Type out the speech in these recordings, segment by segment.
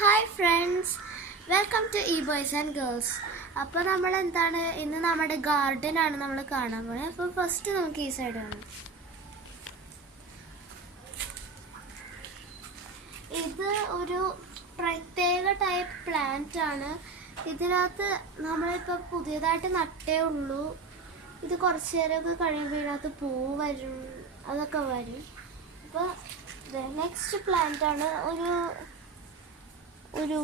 Hi friends, welcome to E boys and girls. അപ്പോൾ നമ്മൾ എന്താണ് ഇന്ന് നമ്മുടെ ഗാർഡനാണ് നമ്മൾ കാണാൻ പോകുന്നത്. അപ്പോൾ ഫസ്റ്റ് നമുക്ക് ഈ സൈഡ് കാണാം. ഇത് ഒരു പ്രത്യേക ടൈപ്പ് പ്ലാന്റ് ആണ്. ഇതിനകത്ത് നമ്മളിപ്പോൾ പുതിയതായിട്ട് നട്ടേ ഉള്ളൂ. ഇത് കുറച്ച് നേരമൊക്കെ കഴിയുമ്പോൾ ഇതിനകത്ത് പൂ വരും, അതൊക്കെ വരും. അപ്പോൾ നെക്സ്റ്റ് പ്ലാന്റ് ആണ് ഒരു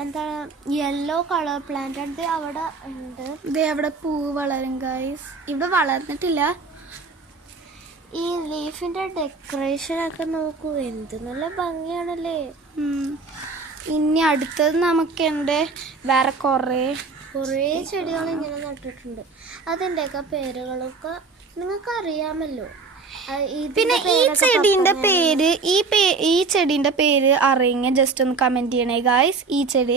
എന്താണ് യെല്ലോ കളർ പ്ലാന്റ് ആണ്. അവിടെ ഉണ്ട്, അവിടെ പൂവ് വളരും ഗൈസ്. ഇവിടെ വളർന്നിട്ടില്ല. ഈ ലീഫിന്റെ ഡെക്കറേഷൻ ഒക്കെ നോക്കൂ, എന്ത് നല്ല ഭംഗിയാണല്ലേ. ഇനി അടുത്തത് നമുക്കുണ്ട് വേറെ കുറേ ചെടികൾ ഇങ്ങനെ നട്ടിട്ടുണ്ട്. അതിൻ്റെയൊക്കെ പേരുകളൊക്കെ നിങ്ങൾക്ക് അറിയാമല്ലോ. പിന്നെ ഈ ചെടീൻ്റെ പേര് അറിയെങ്കിൽ ജസ്റ്റ് ഒന്ന് കമൻറ്റ് ചെയ്യണേ ഗായ്സ്. ഈ ചെടി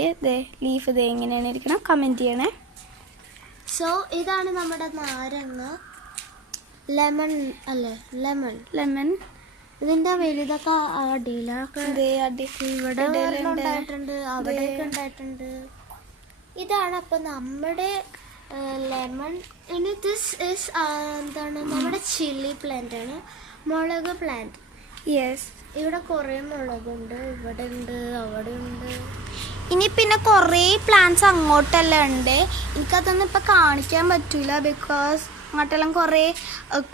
ലീഫ് എങ്ങനെയാണ് ഇരിക്കണം, കമൻറ്റ് ചെയ്യണേ. സോ ഇതാണ് നമ്മുടെ നാരങ്ങ, ലെമൺ അല്ലേ, ലെമൺ. ഇതിന്റെ വലുതൊക്കെ അടിയിലൊക്കെ ഇവിടെ ഉണ്ടായിട്ടുണ്ട്, അവിടെയൊക്കെ ഉണ്ടായിട്ടുണ്ട്. ഇതാണ് അപ്പൊ നമ്മുടെ ലെമൺ. ഇനി ദിസ് ഇസ് എന്താണ് നമ്മുടെ ചില്ലി പ്ലാന്റ് ആണ്, മുളക് പ്ലാന്റ്. യെസ്, ഇവിടെ കുറേ മുളകുണ്ട്, ഇവിടെ ഉണ്ട്, അവിടെ ഉണ്ട്. ഇനി പിന്നെ കുറേ പ്ലാന്റ്സ് അങ്ങോട്ടെല്ലാം ഉണ്ട്. എനിക്കതൊന്നും ഇപ്പം കാണിക്കാൻ പറ്റില്ല, ബിക്കോസ് അങ്ങോട്ടെല്ലാം കുറേ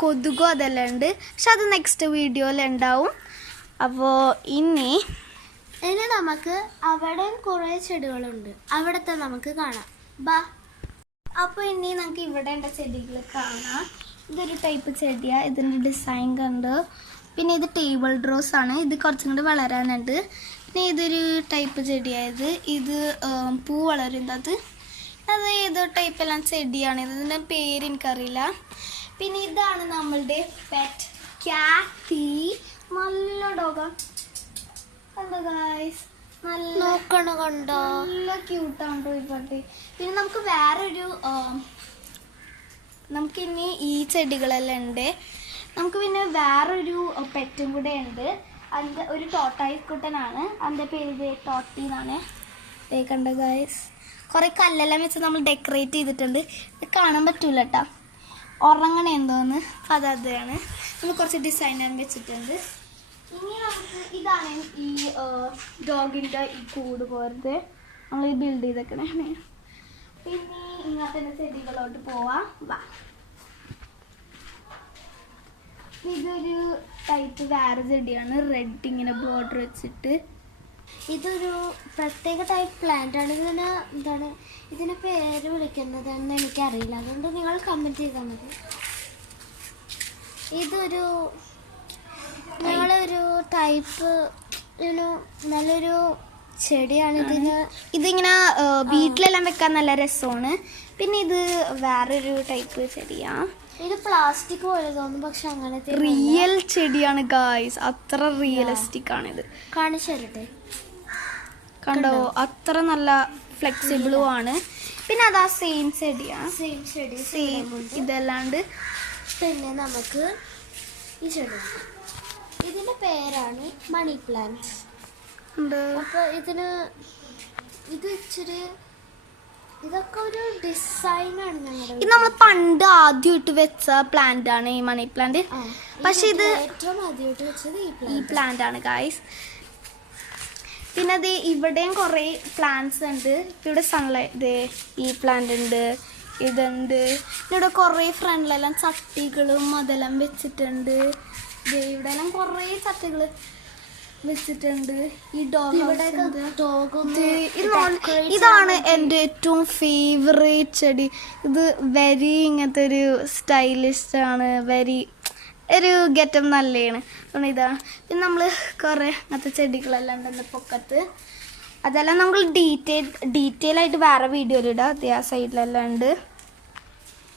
കൊതുകും അതെല്ലാം ഉണ്ട്. പക്ഷെ അത് നെക്സ്റ്റ് വീഡിയോയിലുണ്ടാവും. അപ്പോൾ ഇനി നമുക്ക് അവിടെയും കുറേ ചെടികളുണ്ട്, അവിടത്തെ നമുക്ക് കാണാം. ബാ. അപ്പോൾ ഇനി നമുക്ക് ഇവിടെ ഉള്ള ചെടികൾ കാണാം. ഇതൊരു ടൈപ്പ് ചെടിയാണ്, ഇതിൻ്റെ ഡിസൈൻ കണ്ട്. പിന്നെ ഇത് ടേബിൾ റോസ് ആണ്, ഇത് കുറച്ചും കൂടി വളരാനുണ്ട്. പിന്നെ ഇതൊരു ടൈപ്പ് ചെടിയായത്, ഇത് പൂ വളരുന്നത്. അത് ഏതോ ടൈപ്പെല്ലാം ചെടിയാണ്, ഇതിൻ്റെ പേര് എനിക്കറിയില്ല. പിന്നെ ഇതാണ് നമ്മളുടെ പെറ്റ് ക്യാറ്റി. നല്ല ഡോഗാണ്, കണ്ടോ ഗായ്സ്, നല്ല ക്യൂട്ടാണ് ഈ പട്ടി. പിന്നെ നമുക്ക് വേറൊരു നമുക്കിനി ഈ ചെടികളെല്ലാം ഉണ്ട്. നമുക്ക് പിന്നെ വേറൊരു പെറ്റും കൂടെ ഉണ്ട്. അതിൻ്റെ ഒരു ടോട്ടായിക്കുട്ടനാണ്, അതിൻ്റെ പേര് ടോട്ടി എന്നാണ്. കണ്ട ഗായ്സ്, കുറേ കല്ലെല്ലാം വെച്ച് നമ്മൾ ഡെക്കറേറ്റ് ചെയ്തിട്ടുണ്ട്. ഇത് കാണാൻ പറ്റൂല കേട്ടോ, ഉറങ്ങണേ എന്തോന്ന്. അതാണ് നമ്മൾ കുറച്ച് ഡിസൈൻ വെച്ചിട്ടുണ്ട്. ഇനി നമുക്ക് ഇതാണ് ഈ ഡോഗിൻ്റെ ഈ കൂട് പോലത്തെ നമ്മൾ ഈ ബിൽഡ് ചെയ്തേക്കണേ. പിന്നെ ഇങ്ങനത്തെ ചെടികളോട്ട് പോവാം. ഇതൊരു ടൈപ്പ് വേറെ ചെടിയാണ്, റെഡ് ഇങ്ങനെ ബോർഡർ വെച്ചിട്ട്. ഇതൊരു പ്രത്യേക ടൈപ്പ് പ്ലാന്റ് ആണ്. ഇതിന് പേര് വിളിക്കുന്നതെന്ന് എനിക്കറിയില്ല, അതുകൊണ്ട് നിങ്ങൾ കമൻറ്റ് ചെയ്താൽ മതി. ഇതൊരു നിങ്ങളൊരു ടൈപ്പ് നല്ലൊരു ചെടിയാണ്. ഇതിങ്ങനെ വീട്ടിലെല്ലാം വെക്കാൻ നല്ല രസമാണ്. പിന്നെ ഇത് വേറൊരു ടൈപ്പ് ചെടിയാണ്. ഇത് പ്ലാസ്റ്റിക് പോലെ തോന്നും, പക്ഷെ അങ്ങനത്തെ റിയൽ ചെടിയാണ് ഗായ്സ്, അത്ര റിയലിസ്റ്റിക് ആണിത്. കാണിച്ചു തരട്ടെ, കണ്ടോ, അത്ര നല്ല ഫ്ലെക്സിബിളും ആണ്. പിന്നെ അതാ സെയിം ചെടിയാണ്, സെയിം ഇതല്ലാണ്ട്. പിന്നെ നമുക്ക് ഈ ചെടി, ഇതിന്റെ പേരാണ് മണി പ്ലാന്റ്. അപ്പൊ ഇത് ഇച്ചിരി ഇതൊക്കെ ഒരു ഡിസൈനാണ്. ഇത് നമ്മൾ പണ്ട് ആദ്യമായിട്ട് വെച്ച പ്ലാന്റ് ആണ് ഈ മണി പ്ലാന്റ്. പക്ഷെ ഇത് ഏറ്റവും ആദ്യമായിട്ട് വെച്ചത് ഈ പ്ലാന്റ് ആണ് ഗായ്സ്. പിന്നെ അത് ഇവിടെയും കുറേ പ്ലാന്റ്സ് ഉണ്ട്. ഇവിടെ സൺലൈറ്റ്, ഈ പ്ലാന്റ് ഉണ്ട്, ഇതുണ്ട്. ഇവിടെ കുറേ ഫ്രണ്ടിലെല്ലാം ചട്ടികളും അതെല്ലാം വെച്ചിട്ടുണ്ട്. ഇവിടെ എല്ലാം കുറേ ചട്ടികൾ വെച്ചിട്ടുണ്ട്. ഈ ഇതാണ് എൻ്റെ ഏറ്റവും ഫേവറേറ്റ് ചെടി. ഇത് വെരി ഇങ്ങനത്തെ ഒരു സ്റ്റൈലിഷ് ആണ്, വെരി ഒരു ഗെറ്റപ്പ് നല്ലതാണ്. അതുകൊണ്ട് ഇതാണ്. പിന്നെ നമ്മൾ കുറേ അങ്ങനത്തെ ചെടികളെല്ലാം ഉണ്ട് പൊക്കത്ത്. അതെല്ലാം നമ്മൾ ഡീറ്റെയിൽ ആയിട്ട് വേറെ വീഡിയോയിലിടാം. അതേ ആ സൈഡിലെല്ലാം ഉണ്ട്.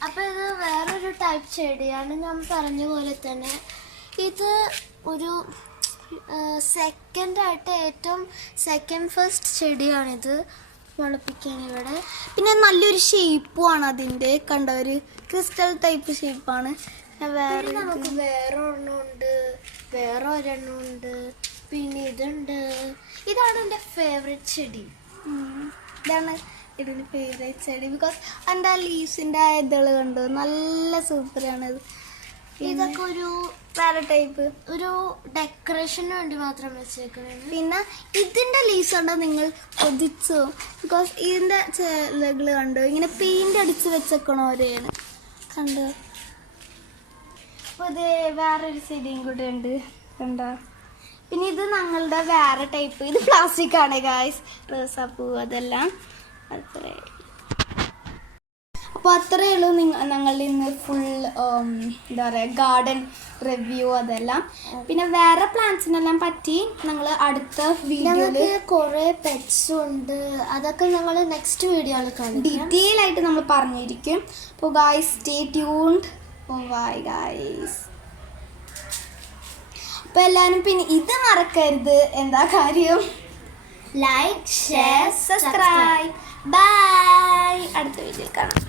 അപ്പോൾ ഇത് വേറൊരു ടൈപ്പ് ചെടിയാണ്. ഞാൻ പറഞ്ഞ പോലെ തന്നെ ഇത് ഒരു ഫസ്റ്റ് ചെടിയാണിത് മുളപ്പിക്കാൻ ഇവിടെ. പിന്നെ നല്ലൊരു ഷേപ്പും ആണ് അതിൻ്റെ, കണ്ട ഒരു ക്രിസ്റ്റൽ ടൈപ്പ് ഷേപ്പാണ്. നമുക്ക് വേറെ ഒരെണ്ണമുണ്ട്, വേറെ ഒരെണ്ണമുണ്ട്. പിന്നെ ഇതാണ് എൻ്റെ ഫേവറേറ്റ് ചെടി. ഇതാണ് ഇതിൻ്റെ ഫേവറേറ്റ് ചെടി. ബിക്കോസ് എൻ്റെ ആ ലീവ്സിൻ്റെ ഇതള് കണ്ടു നല്ല സൂപ്പറാണ് ഇത്. ഇതൊക്കെ ഒരു വേറെ ടൈപ്പ് ഒരു ഡെക്കറേഷന് വേണ്ടി മാത്രം വെച്ചേക്കുന്നത്. പിന്നെ ഇതിൻ്റെ ലീവ്സ് കണ്ടോ നിങ്ങൾ കൊതിച്ചു. ബിക്കോസ് ഇതിൻ്റെ ചിലകൾ കണ്ടോ ഇങ്ങനെ പെയിൻ്റ് അടിച്ച് വെച്ചേക്കണോരെയാണ് കണ്ടോ. അപ്പോൾ ഇത് വേറൊരു ചെടിയും കൂടെ ഉണ്ട് കണ്ടോ. പിന്നെ ഇത് ഞങ്ങളുടെ വേറെ ടൈപ്പ്, ഇത് പ്ലാസ്റ്റിക് ആണ് ഗായ്സ്, റോസാപ്പൂ അതെല്ലാം. അത്രേ അപ്പോൾ അത്രയേ ഉള്ളൂ ഞങ്ങളുടെ ഇന്ന് ഫുൾ എന്താ പറയുക ഗാർഡൻ റിവ്യൂ അതെല്ലാം. പിന്നെ വേറെ പ്ലാന്റ്സിനെല്ലാം പറ്റി ഞങ്ങൾ അടുത്ത വീഡിയോയിൽ കുറേ പെറ്റ്സും ഉണ്ട്, അതൊക്കെ ഞങ്ങൾ നെക്സ്റ്റ് വീഡിയോയിൽ കാണും, ഡീറ്റെയിൽ ആയിട്ട് നമ്മൾ പറഞ്ഞിരിക്കും. അപ്പോൾ guys stay tuned. Bye guys. അപ്പോൾ എല്ലാവരും പിന്നെ ഇത് മറക്കരുത്, എന്താ കാര്യം, ലൈക്ക് ഷെയർ സബ്സ്ക്രൈബ്. ബൈ. അടുത്ത വീഡിയോയിൽ കാണാം.